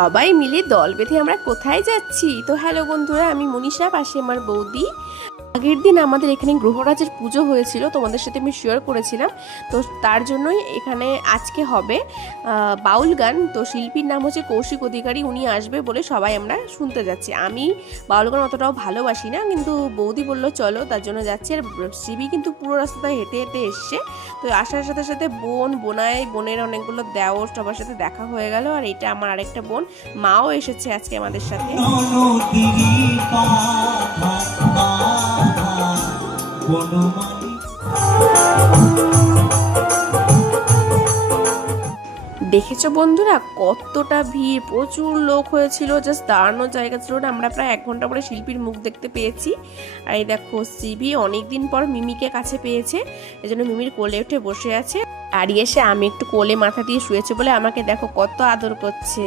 সবাই মিলে দল বেঁধে আমরা কোথায় যাচ্ছি? তো হ্যালো বন্ধুরা, আমি মনীষা, পাশে আমার বৌদি। আগের দিন আমাদের এখানে গ্রহরাজের পুজো হয়েছিল, তোমাদের সাথে আমি শেয়ার করেছিলাম। তো তার জন্যই এখানে আজকে হবে বাউল গান। তো শিল্পীর নাম হচ্ছে কৌশিক অধিকারী, উনি আসবে বলে সবাই আমরা শুনতে যাচ্ছি। আমি বাউল গান অতটাও ভালোবাসি না, কিন্তু বৌদি বললো চলো, তার জন্য যাচ্ছি। আর শিবি কিন্তু পুরো রাস্তাটা হেঁটে হেঁটে এসছে। তো আসার সাথে সাথে বোনের অনেকগুলো দেওর সবার সাথে দেখা হয়ে গেল। আর এটা আমার আরেকটা বোন, মাও এসেছে আজকে আমাদের সাথে। দেখেছো বন্ধুরা কতটা ভিড়, প্রচুর লোক হয়েছিল, জাস্ট দাঁড়ানোর জায়গা ছিল না। আমরা প্রায় 1 ঘন্টা পরে শিল্পীর মুখ দেখতে পেয়েছি। আর এই দেখো শিবি অনেকদিন পর মিমিকে কাছে পেয়েছে, এজন্য মিমির কোলে উঠে বসে আছে। আর এসে আমি একটু কোলে মাথা দিয়ে শুয়েছে বলে আমাকে দেখো কত আদর করছে।